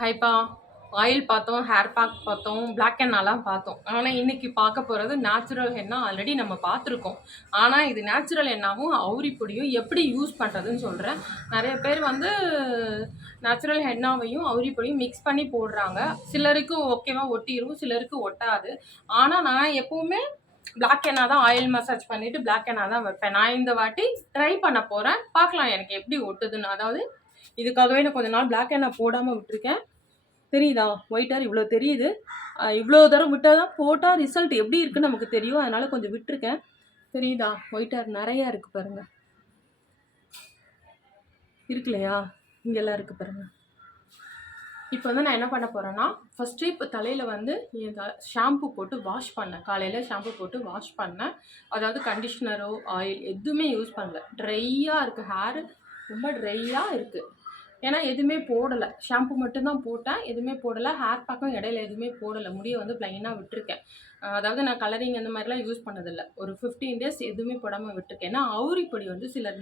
ஹைப்பா oil பார்த்தோம், hair pack பார்த்தோம், black ஹென்னாலாம் பார்த்தோம். ஆனால் இன்னைக்கு பார்க்க போகிறது நேச்சுரல் ஹென்னா. ஆல்ரெடி நம்ம பார்த்துருக்கோம். ஆனால் இது நேச்சுரல் ஹென்னாவும் அவுரி பொடியும் எப்படி யூஸ் பண்ணுறதுன்னு சொல்கிறேன். நிறைய பேர் வந்து நேச்சுரல் ஹென்னாவையும் அவுரி பொடியும் மிக்ஸ் பண்ணி போடுறாங்க. சிலருக்கு ஓகேவா ஒட்டிடும், சிலருக்கு ஒட்டாது. ஆனால் நான் எப்போவுமே பிளாக் ஹென்னா தான் ஆயில் மசாஜ் பண்ணிவிட்டு பிளாக் ஹென்னா தான் வைப்பேன். நான் இந்த வாட்டி ட்ரை பண்ண போகிறேன், பார்க்கலாம் எனக்கு எப்படி ஒட்டுதுன்னு. அதாவது இதுக்காகவே நான் கொஞ்ச நாள் பிளாக் ஹென்னா போடாமல் விட்டுருக்கேன். தெரியுதா? ஒயிட் ஹேர் இவ்வளோ தெரியுது. இவ்வளோ தரம் விட்டால் தான் போட்டால் ரிசல்ட் எப்படி இருக்குன்னு நமக்கு தெரியும். அதனால் கொஞ்சம் விட்டுருக்கேன். தெரியுதா? ஒயிட் ஹேர் நிறையா இருக்குது பாருங்கள். இருக்கு இல்லையா? இங்கெல்லாம் இருக்குது பாருங்கள். இப்போ வந்து நான் என்ன பண்ண போகிறேன்னா, ஃபஸ்ட்டு இப்போ தலையில் வந்து ஷாம்பு போட்டு வாஷ் பண்ணேன். காலையில் ஷாம்பு போட்டு வாஷ் பண்ணேன். அதாவது கண்டிஷ்னரோ ஆயில் எதுவுமே யூஸ் பண்ணல. ட்ரையாக இருக்குது ஹேர், ரொம்ப ட்ரையாக இருக்குது. ஏன்னா எதுவுமே போடலை, ஷாம்பு மட்டும்தான் போட்டேன், எதுவுமே போடலை. ஹேர் பேக்கும் இடையில எதுவுமே போடலை, முடியை வந்து ப்ளைனாக விட்டுருக்கேன். அதாவது நான் கலரிங் அந்த மாதிரிலாம் யூஸ் பண்ணதில்லை. ஒரு 15 டேஸ் எதுவுமே போடாமல் விட்டுருக்கேன். ஏன்னா அவுரி பொடி வந்து சிலர்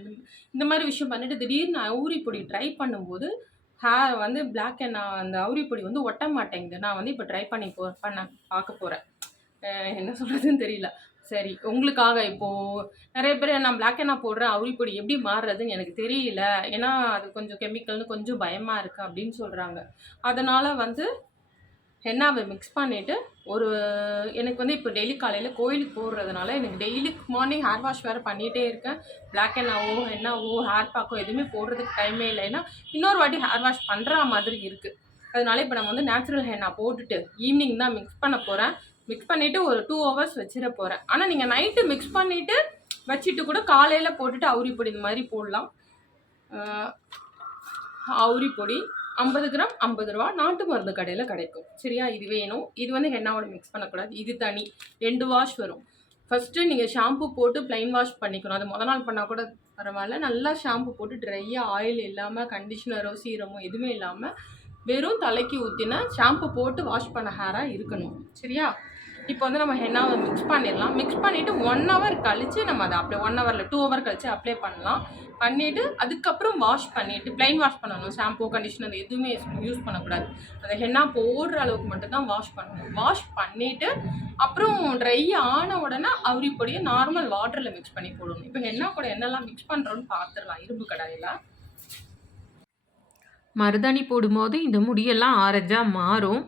இந்த மாதிரி விஷயம் பண்ணிவிட்டு திடீர்னு அவுரி பொடி ட்ரை பண்ணும்போது ஹேர் வந்து பிளாக் ஹென்னா அந்த அவுரி பொடி வந்து ஒட்ட மாட்டேங்குது. நான் வந்து இப்போ ட்ரை பண்ணி பார்க்க போகிறேன். என்ன சொல்கிறதுன்னு தெரியல. சரி, உங்களுக்காக இப்போது நிறைய பேர் நான் பிளாக் ஹென்னா போடுறேன், அவுரி பொடி எப்படி மாறுறதுன்னு எனக்கு தெரியல, ஏன்னா அது கொஞ்சம் கெமிக்கல்னு கொஞ்சம் பயமாக இருக்குது அப்படின்னு சொல்கிறாங்க. அதனால் வந்து ஹென்னாவை மிக்ஸ் பண்ணிவிட்டு எனக்கு வந்து இப்போ டெய்லி காலையில் கோயிலுக்கு போடுறதுனால எனக்கு டெய்லி மார்னிங் ஹேர் வாஷ் வேறு பண்ணிகிட்டே இருக்கேன். பிளாக் ஹென்னாவோ ஹேர் பேக்கோ எதுவுமே போடுறதுக்கு டைமே இல்லை. ஏன்னா இன்னொரு வாட்டி ஹேர் வாஷ் பண்ணுற மாதிரி இருக்குது. அதனால இப்போ நம்ம வந்து நேச்சுரல் ஹென்னா போட்டுட்டு ஈவினிங் தான் மிக்ஸ் பண்ண போகிறேன். மிக்ஸ் பண்ணிவிட்டு ஒரு 2 ஹவர்ஸ் வச்சிட போகிறேன். ஆனால் நீங்கள் நைட்டு மிக்ஸ் பண்ணிவிட்டு வச்சுட்டு கூட காலையில் போட்டுட்டு அவுரி பொடி இந்த மாதிரி போடலாம். அவுரி பொடி 50 கிராம் 50 ரூபா, நாட்டு மருந்து கடையில் கிடைக்கும். சரியா? இது வேணும். இது வந்து ஹென்னாவோட மிக்ஸ் பண்ணக்கூடாது, இது தனி. 2 வாஷ் வரும். ஃபஸ்ட்டு நீங்கள் ஷாம்பு போட்டு ப்ளைன் வாஷ் பண்ணிக்கணும். அது மொதல் நாள் பண்ணால் கூட பரவாயில்ல. நல்லா ஷாம்பு போட்டு ட்ரையாக ஆயில் இல்லாமல், கண்டிஷ்னரோ சீரமோ எதுவுமே இல்லாமல் வெறும் தலைக்கு ஊற்றின ஷாம்பு போட்டு வாஷ் பண்ண ஹேராக இருக்கணும். சரியா? இப்போ வந்து நம்ம ஹென்னாவை மிக்ஸ் பண்ணிடலாம். மிக்ஸ் பண்ணிவிட்டு 1 ஹவர் கழித்து நம்ம அதை அப்ளை 1 ஹவரில் 2 ஹவர் கழித்து அப்ளை பண்ணலாம். பண்ணிவிட்டு அதுக்கப்புறம் வாஷ் பண்ணிவிட்டு ப்ளைன் வாஷ் பண்ணணும். ஷாம்பு கண்டிஷ்னர் எதுவுமே யூஸ் பண்ணக்கூடாது. அந்த ஹென்னா போடுற அளவுக்கு மட்டும்தான் வாஷ் பண்ணணும். வாஷ் பண்ணிவிட்டு அப்புறம் ட்ரை ஆன உடனே அவுரி பொடியை நார்மல் வாட்டரில் மிக்ஸ் பண்ணி போடணும். இப்போ ஹென்னா கூட என்னெல்லாம் மிக்ஸ் பண்ணுறோன்னு பார்த்துடலாம். இரும்பு கடாயில் மருதாணி போடும்போது இந்த முடியெல்லாம் ஆரஞ்சாக மாறும்.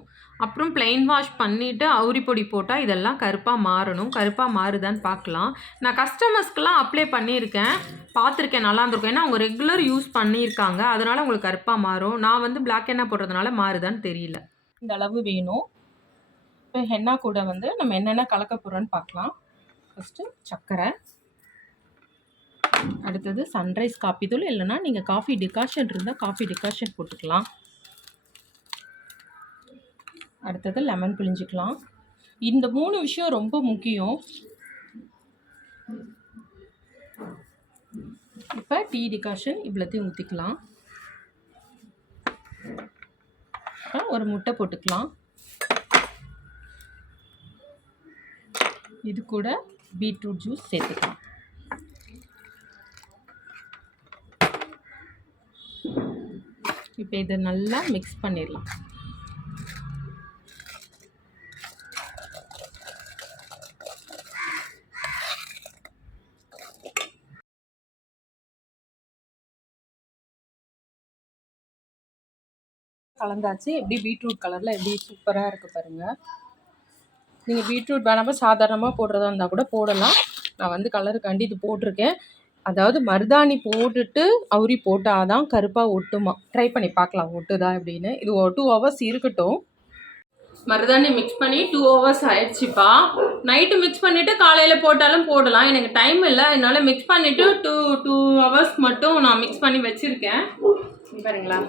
அப்புறம் ப்ளைன் வாஷ் பண்ணிவிட்டு அவுரி பொடி போட்டால் இதெல்லாம் கருப்பாக மாறணும். கருப்பாக மாறுதான்னு பார்க்கலாம். நான் கஸ்டமர்ஸ்க்கெலாம் அப்ளை பண்ணியிருக்கேன், பார்த்துருக்கேன், நல்லா இருந்திருக்கும். ஏன்னா அவங்க ரெகுலர் யூஸ் பண்ணியிருக்காங்க, அதனால் உங்களுக்கு கருப்பாக மாறும். நான் வந்து பிளாக் ஹென்னா போடுறதுனால மாறுதான்னு தெரியல. இந்த அளவு வேணும். இப்போ ஹென்னா கூட வந்து நம்ம என்னென்ன கலக்க போகிறோன்னு பார்க்கலாம். ஃபஸ்ட்டு சர்க்கரை, அடுத்தது சன்ரைஸ் காப்பி தூள், இல்லைன்னா நீங்கள் காஃபி டிகாஷன் இருந்தால் காஃபி டிகாஷன் போட்டுக்கலாம். அடுத்தது லெமன் பிழிஞ்சிக்கலாம். இந்த 3 விஷயம் ரொம்ப முக்கியம். இப்போ டீ டிகாஷன் இவ்வளோத்தையும் ஊற்றிக்கலாம். ஒரு முட்டை போட்டுக்கலாம். இது கூட பீட்ரூட் ஜூஸ் சேர்த்துக்கலாம். இப்போ இதை நல்லா மிக்ஸ் பண்ணிடலாம். கலந்தாச்சு. எப்படி பீட்ரூட் கலரில் எப்படி சூப்பராக இருக்குது பாருங்கள். நீங்கள் பீட்ரூட் வேணாமல் சாதாரணமாக போடுறதா இருந்தால் கூட போடலாம். நான் வந்து கலருக்காண்டி இது போட்டிருக்கேன். அதாவது மருதாணி போட்டுட்டு அவுரி போட்டால் தான் கருப்பாக ஒட்டுமா. ட்ரை பண்ணி பார்க்கலாம் ஒட்டுதா அப்படின்னு. இது 2 ஹவர்ஸ் இருக்கட்டும். மருதாணி மிக்ஸ் பண்ணி 2 ஹவர்ஸ் ஆயிடுச்சுப்பா. நைட்டு மிக்ஸ் பண்ணிவிட்டு காலையில் போட்டாலும் போடலாம். எனக்கு டைம் இல்லை, அதனால் மிக்ஸ் பண்ணிவிட்டு 2 ஹவர்ஸ் மட்டும் நான் மிக்ஸ் பண்ணி வச்சுருக்கேன். பாருங்களா,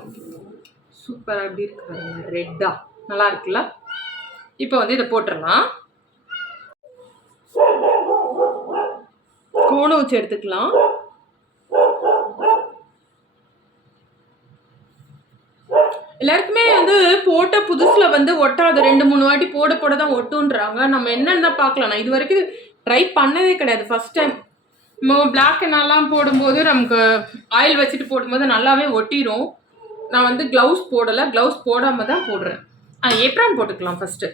சூப்பராக எப்படி இருக்கு, ரெட்டாக நல்லா இருக்குல்ல. இப்போ வந்து இதை போட்டுடலாம். கோணம் வச்சு எடுத்துக்கலாம். எல்லாருக்குமே வந்து போட்ட புதுசில் வந்து ஒட்டாது. 2-3 வாட்டி போட தான் ஒட்டுன்றாங்க. நம்ம என்னென்ன பார்க்கலாம். நான் இது வரைக்கும் ட்ரை பண்ணதே கிடையாது, ஃபஸ்ட் டைம். நம்ம பிளாக் எண்ணெய்லாம் போடும்போது நமக்கு ஆயில் வச்சுட்டு போடும்போது நல்லாவே ஒட்டிடும். நான் வந்து க்ளவுஸ் போடலை, க்ளவுஸ் போடாமல் தான் போடுறேன். ஏப்ரான் போட்டுக்கலாம் ஃபஸ்ட்டு.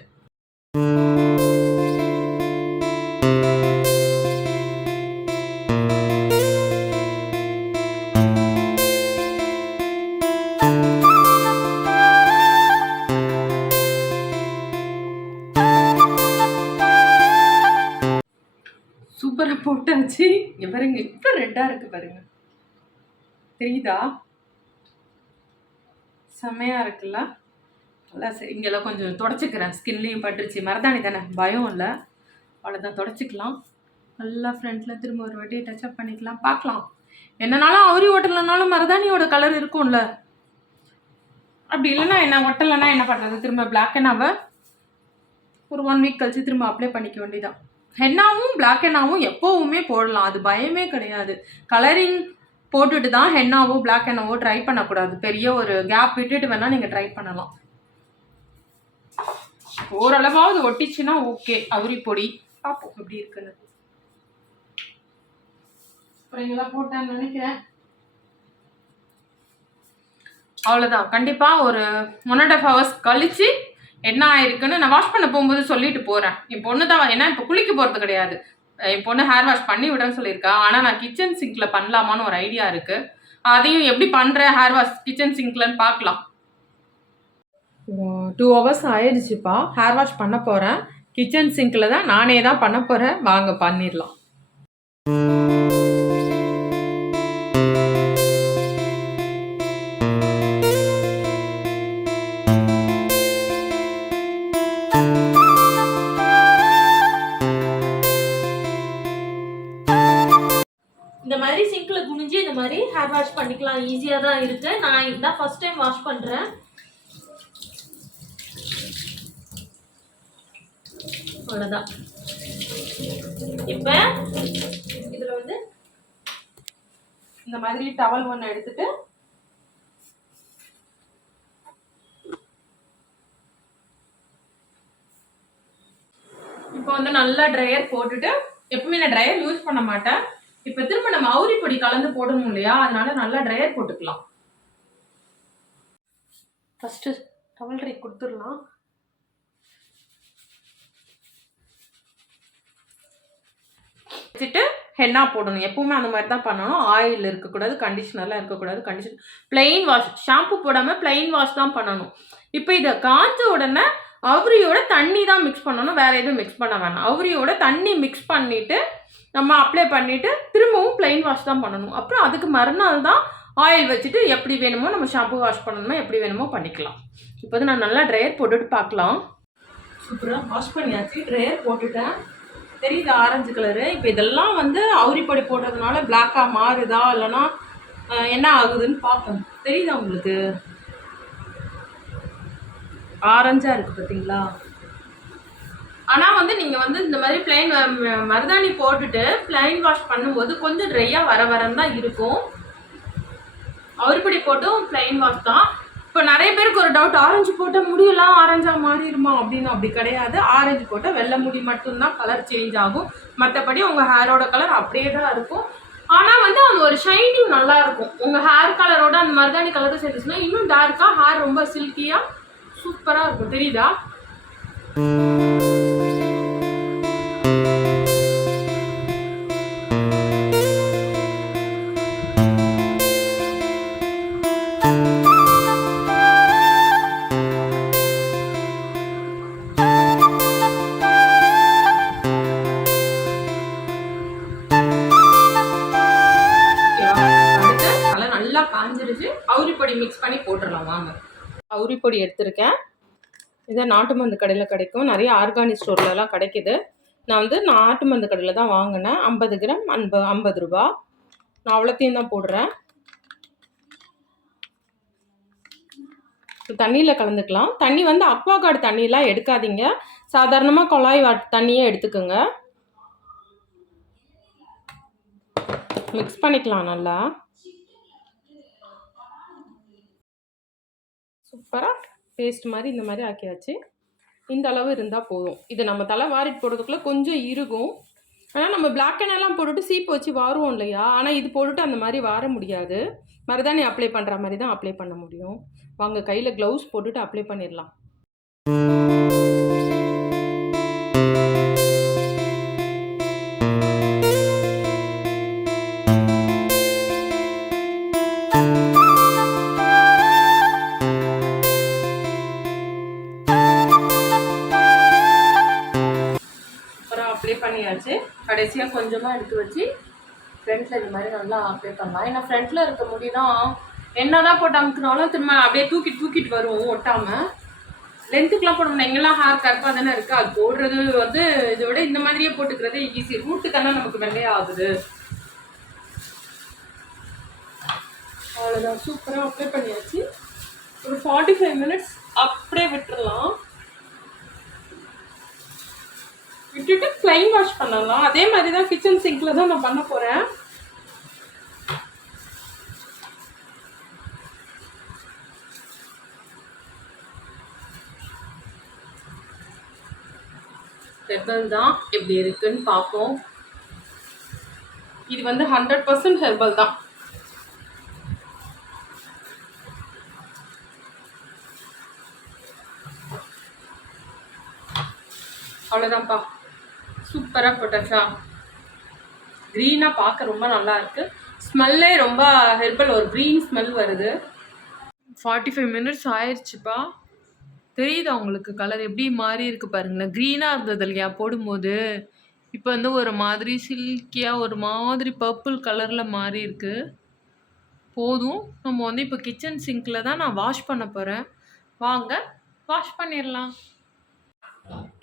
சூப்பராக போட்டாச்சு. பாருங்க இப்போ ரெட்டாக இருக்குது பாருங்க, தெரியுதா? செம்மையாக இருக்குல்ல? நல்லா இங்கெல்லாம் கொஞ்சம் தொடச்சிக்கிறேன், ஸ்கின்லேயும் பட்டுருச்சு. மருதாணி தானே, பயம் இல்லை, அவ்வளோதான், தொடச்சிக்கலாம். நல்லா ஃப்ரண்ட்டில் திரும்ப ஒரு வாட்டி டச்சப் பண்ணிக்கலாம். பார்க்கலாம், என்னன்னாலும் அவுரி ஓட்டலைனாலும் மருதாணியோட கலர் இருக்கும்ல. அப்படி இல்லைன்னா என்ன, ஒட்டலைன்னா என்ன பண்ணுறது? திரும்ப பிளாக் எண்ணாவை ஒரு 1 வீக் கழிச்சு திரும்ப அப்ளை பண்ணிக்க வேண்டியதான். ஹென்னாவும் பிளாக் ஹென்னாவும் எப்போவுமே போடலாம், அது பயமே கிடையாது. கலரிங் போட்டுட்டு தான் ஹென்னாவோ பிளாக் ஹென்னாவோ ட்ரை பண்ணக்கூடாது. பெரிய ஒரு கேப் விட்டுட்டு வேணால் நீங்கள் ட்ரை பண்ணலாம். ஓரளவாவது ஒட்டிச்சுன்னா ஓகே. அவுரி பொடி பார்ப்போம் எப்படி இருக்குன்னு. அப்புறம் போட்டேன்னு நினைக்கிறேன். அவ்வளோதான். கண்டிப்பாக ஒரு 1.5 hours கழிச்சு என்ன ஆயிருக்குன்னு நான் வாஷ் பண்ண போகும்போது சொல்லிட்டு போகிறேன். என் பொண்ணு தான், ஏன்னா இப்போ குளிக்க போகிறது கிடையாது, என் பொண்ணு ஹேர் வாஷ் பண்ணி விடுறேன்னு சொல்லியிருக்கா. ஆனால் நான் கிச்சன் சிங்கில் பண்ணலாமான்னு ஒரு ஐடியா இருக்குது. அதையும் எப்படி பண்ணுறேன் ஹேர் வாஷ் கிச்சன் சிங்க்லன்னு பார்க்கலாம். 2 hours ஆயிடுச்சுப்பா. ஹேர் வாஷ் பண்ண போகிறேன். கிச்சன் சிங்கில் தான், நானே தான் பண்ண போகிறேன். வாங்க பண்ணிடலாம். இந்த மாதிரி சிங்க்ல குனிஞ்சு இந்த மாதிரி ஹேர் வாஷ் பண்ணிக்கலாம். ஈஸியாக தான் இருக்கு. நான் இதுதான் ஃபர்ஸ்ட் டைம் வாஷ் பண்ணுறேன். அவ்வளோதான். இப்போ இதில் வந்து இந்த மாதிரி டவல் ஒன்று எடுத்துட்டு இப்போ வந்து நல்லா ட்ரையர் போட்டுட்டு, எப்பவுமே நான் ட்ரையர் யூஸ் பண்ண மாட்டேன். இப்போ திரும்ப நம்ம அவுரி பொடி கலந்து போடணும் இல்லையா, அதனால நல்லா ட்ரையர் போட்டுக்கலாம். ஃபர்ஸ்ட் டவல் ட்ரை கொடுத்துடலாம். வச்சுட்டு ஹென்னா போடணும். எப்பவுமே அந்த மாதிரி தான் பண்ணணும். ஆயில் இருக்கக்கூடாது, கண்டிஷனர்லாம் இருக்கக்கூடாது. கண்டிஷனர் பிளெயின் வாஷ், ஷாம்பு போடாமல் பிளெயின் வாஷ் தான் பண்ணணும். இப்போ இதை காஞ்ச உடனே அவுரியோட தண்ணி தான் மிக்ஸ் பண்ணணும், வேற எதுவும் மிக்ஸ் பண்ண வேணாம். அவுரியோட தண்ணி மிக்ஸ் பண்ணிட்டு நம்ம அப்ளை பண்ணிட்டு திரும்பவும் பிளெயின் வாஷ் தான் பண்ணணும். அப்புறம் அதுக்கு மறுநாள் தான் ஆயில் வச்சுட்டு எப்படி வேணுமோ நம்ம ஷாம்பு வாஷ் பண்ணணுமோ எப்படி வேணுமோ பண்ணிக்கலாம். இப்போ வந்து நான் நல்லா ட்ரையர் போட்டுட்டு பார்க்கலாம். சூப்பராக வாஷ் பண்ணியாச்சு, ட்ரையர் போட்டுட்டேன். தெரியுது ஆரஞ்சு கலரு. இப்போ இதெல்லாம் வந்து அவுரி பொடி போடுறதுனால பிளாக்காக மாறுதா இல்லைன்னா என்ன ஆகுதுன்னு பார்க்கணும். தெரியுதா உங்களுக்கு? ஆரஞ்சாக இருக்குது பார்த்தீங்களா? ஆனால் வந்து நீங்கள் வந்து இந்த மாதிரி பிளைன் மருதாணி போட்டுட்டு பிளைன் வாஷ் பண்ணும்போது கொஞ்சம் ட்ரையாக வரன்னு தான் இருக்கும். அவுரிப்பொடி போட்டும் பிளைன் வாஷ் தான். இப்போ நிறைய பேருக்கு ஒரு டவுட், ஆரஞ்சு போட்டால் முடியெல்லாம் ஆரஞ்சாக மாறிடுமா அப்படின்னு. அப்படி கிடையாது. ஆரஞ்சு போட்டால் வெள்ளை முடி மட்டும்தான் கலர் சேஞ்ச் ஆகும், மற்றபடி உங்கள் ஹேரோட கலர் அப்படியே தான் இருக்கும். ஆனால் வந்து அது ஒரு ஷைனிங் நல்லா இருக்கும். உங்கள் ஹேர் கலரோட அந்த மருதாணி கலரும் சேர்ந்துச்சுன்னா இன்னும் டார்க்காக ஹேர் ரொம்ப சில்கியாக சூப்பராக இருக்கும். தெரியுதா? காஞ்சிருச்சு. அவுரி பொடி மிக்ஸ் பண்ணி போட்டுடலாம் வாங்க. அவுரி பொடி எடுத்திருக்கேன். இதை நாட்டு மருந்து கடையில் கிடைக்கும், நிறைய ஆர்கானிக் ஸ்டோர்லலாம் கிடைக்குது. நான் வந்து நாட்டு மருந்து கடையில் தான் வாங்கினேன். 50 கிராம் 50 ரூபா. நான் அவ்வளோத்தையும் தான் போடுறேன். தண்ணியில் கலந்துக்கலாம். தண்ணி வந்து அக்வாகார்டு தண்ணியெலாம் எடுக்காதீங்க, சாதாரணமாக குழாய் தண்ணியே எடுத்துக்கோங்க. மிக்ஸ் பண்ணிக்கலாம் நல்லா. சூப்பராக பேஸ்ட் மாதிரி இந்த மாதிரி ஆக்கியாச்சு. இந்த அளவு இருந்தால் போதும். இதை நம்ம தலை வாரிட்டு போடுறதுக்குள்ளே கொஞ்சம் இருக்கும். ஆனால் நம்ம பிளாக் எண்ணெய்லாம் போட்டுட்டு சீப்பு வச்சு வாருவோம் இல்லையா, ஆனால் இது போட்டுட்டு அந்த மாதிரி வார முடியாது. மருதாணி அப்ளை பண்ணுற மாதிரி தான் அப்ளை பண்ண முடியும். வாங்க கையில் க்ளவுஸ் போட்டுட்டு அப்ளை பண்ணிடலாம். அப்ளை பண்ணியாச்சு. கடைசியாக கொஞ்சமாக எடுத்து வச்சு ஃப்ரண்ட்டில் இந்த மாதிரி நல்லா அப்ளை பண்ணலாம். ஏன்னா ஃப்ரண்ட்டில் இருக்க முடி தான் என்ன தான் போட்டு அமுக்குனாலும் திரும்ப அப்படியே தூக்கிட்டு வரும் ஒட்டாமல். லென்த்துக்கெலாம் போடணும். எங்கெல்லாம் ஹேர் கருப்பாக தானே இருக்குது, அது போடுறது வந்து இதை விட இந்த மாதிரியே போட்டுக்கிறது ஈஸி. ரூட்டு தானே நமக்கு வெள்ளையாக ஆகுது. அவ்வளோதான், சூப்பராக அப்ளை பண்ணியாச்சு. ஒரு 45 மினிட்ஸ் அப்படியே விட்டுடலாம். விட்டுட்டு ப்ளைன் வாஷ் பண்ணலாம். அதே மாதிரி தான் கிச்சன் சிங்க்ல தான் நான் பண்ண போகிறேன். ஹெர்பல் தான், எப்படி இருக்குன்னு பார்ப்போம். இது வந்து 100% ஹெர்பல் தான். அவ்வளோதான்ப்பா, சூப்பராக போட்டாச்சா. க்ரீனாக பார்க்க ரொம்ப நல்லா இருக்குது. ஸ்மெல்லே ரொம்ப ஹெர்பல், ஒரு க்ரீன் ஸ்மெல் வருது. 45 மினிட்ஸ் ஆயிடுச்சுப்பா. தெரியுதா உங்களுக்கு கலர் எப்படி மாறி இருக்குது பாருங்களேன். க்ரீனாக இருந்தது இல்லையா போடும்போது, இப்போ வந்து ஒரு மாதிரி சில்கியாக ஒரு மாதிரி பர்பிள் கலரில் மாறி இருக்கு. போதும், நம்ம வந்து இப்போ கிச்சன் சிங்கில் தான் நான் வாஷ் பண்ண போகிறேன். வாங்க வாஷ் பண்ணிடலாம்.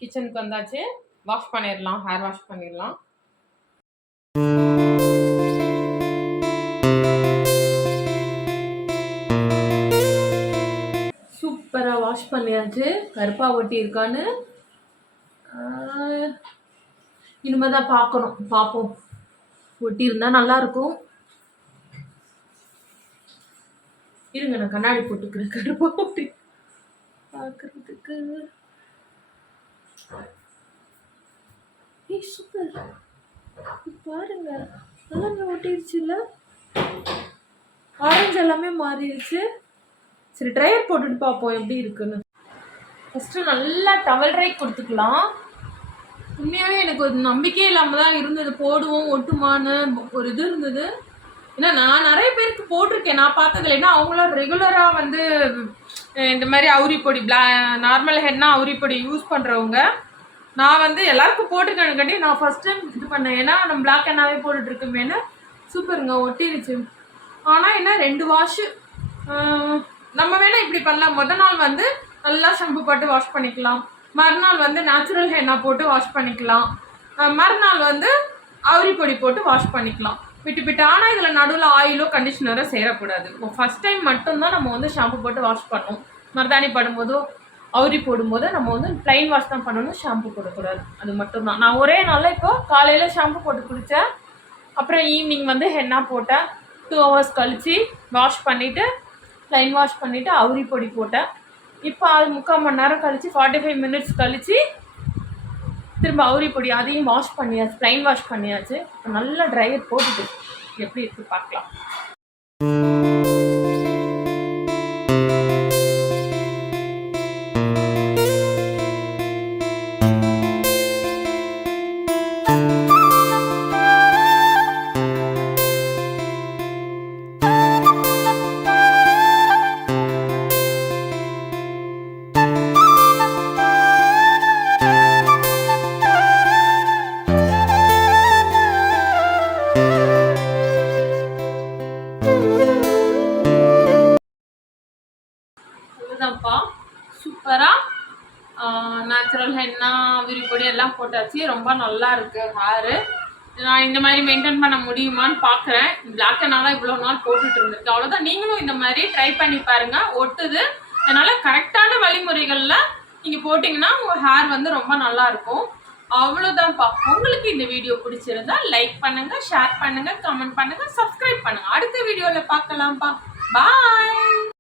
கிச்சனுக்கு வந்தாச்சு, வாஷ் பண்ணிடலாம், ஹேர் வாஷ் பண்ணிடலாம். சூப்பராக வாஷ் பண்ணியாச்சு. கருப்பாக ஒட்டி இருக்கான்னு இனிமே தான் பார்ப்போம். ஒட்டி இருந்தால் நல்லாயிருக்கும். இருங்க, நான் கண்ணாடி போட்டுக்கிறேன். கருப்பாக ஒட்டி பார்க்குறதுக்கு. சூப்பர், பாருங்க எல்லாமே ஒட்டிடுச்சுல்ல. ஆரஞ்சு எல்லாமே மாறிடுச்சு. சரி, ட்ரையர் போட்டுட்டு பார்ப்போம் எப்படி இருக்குன்னு. ஃபஸ்ட்டு நல்லா டவல் ட்ரை கொடுத்துக்கலாம். உண்மையாகவே எனக்கு ஒரு நம்பிக்கையே இல்லாமல் தான் இருந்தது. போடுவோம் ஒட்டுமான்னு ஒரு இது இருந்தது. ஏன்னா நான் நிறைய பேருக்கு போட்டிருக்கேன், நான் பார்த்ததில்ல. ஏன்னா அவங்களாம் ரெகுலராக வந்து இந்த மாதிரி அவுரிப்பொடி நார்மல் ஹென்னா அவுரிப்பொடி யூஸ் பண்ணுறவங்க. நான் வந்து எல்லாருக்கும் போட்டிருக்கேன்னுக்காண்டி நான் ஃபஸ்ட் டைம் இது பண்ணேன். ஏன்னா நம்ம பிளாக் எண்ணாவே போட்டுட்ருக்கோமேனு. சூப்பருங்க, ஒட்டிருச்சு. ஆனால் என்ன 2 வாஷு நம்ம வேணால் இப்படி பண்ணலாம். முதல் நாள் வந்து நல்லா ஷாம்பு போட்டு வாஷ் பண்ணிக்கலாம். மறுநாள் வந்து நேச்சுரல் ஹென்னா போட்டு வாஷ் பண்ணிக்கலாம். மறுநாள் வந்து அவுரிப்பொடி போட்டு வாஷ் பண்ணிக்கலாம். விட்டு. ஆனால் இதில் நடுவில் ஆயிலோ கண்டிஷ்னரோ சேரக்கூடாது. இப்போ ஃபஸ்ட் டைம் மட்டும்தான் நம்ம வந்து ஷாம்பு போட்டு வாஷ் பண்ணணும். மருதாணி படும்போதோ அவுரி போடும்போது நம்ம வந்து ப்ளைன் வாஷ் தான் பண்ணணும், ஷாம்பு போடக்கூடாது. அது மட்டும்தான். நான் ஒரே நாளில் இப்போது காலையில் ஷாம்பு போட்டு குளித்தேன். அப்புறம் ஈவினிங் வந்து ஹென்னா போட்டேன். 2 ஹவர்ஸ் கழித்து வாஷ் பண்ணிவிட்டு ப்ளைன் வாஷ் பண்ணிவிட்டு அவுரி பொடி போட்டேன். இப்போ அது 3/4 மணி நேரம் கழித்து 45 மினிட்ஸ் கழித்து திரும்ப அவுரி பொடி அதையும் வாஷ் பண்ணியாச்சு, ப்ளைன் வாஷ் பண்ணியாச்சு. இப்போ நல்லா ட்ரையர் போட்டுட்டு எப்படி இருக்குது பார்க்கலாம். சூப்பராக நேச்சுரல் ஹென்னா விரிப்பொடி எல்லாம் போட்டாச்சு. ரொம்ப நல்லா இருக்குது ஹேரு. நான் இந்த மாதிரி மெயின்டைன் பண்ண முடியுமான்னு பார்க்குறேன். பிளாக் ஹென்னாலாம் இவ்வளோ நாள் போட்டுட்டு இருந்திருக்கு. அவ்வளோதான், நீங்களும் இந்த மாதிரி ட்ரை பண்ணி பாருங்கள். ஒட்டுது. அதனால் கரெக்டான வழிமுறைகளில் நீங்கள் போட்டிங்கன்னா உங்கள் ஹேர் வந்து ரொம்ப நல்லாயிருக்கும். அவ்வளோதான்ப்பா. உங்களுக்கு இந்த வீடியோ பிடிச்சிருந்தா லைக் பண்ணுங்கள், ஷேர் பண்ணுங்கள், கமெண்ட் பண்ணுங்கள், சப்ஸ்கிரைப் பண்ணுங்கள். அடுத்த வீடியோவில் பார்க்கலாம்ப்பா. பாய்.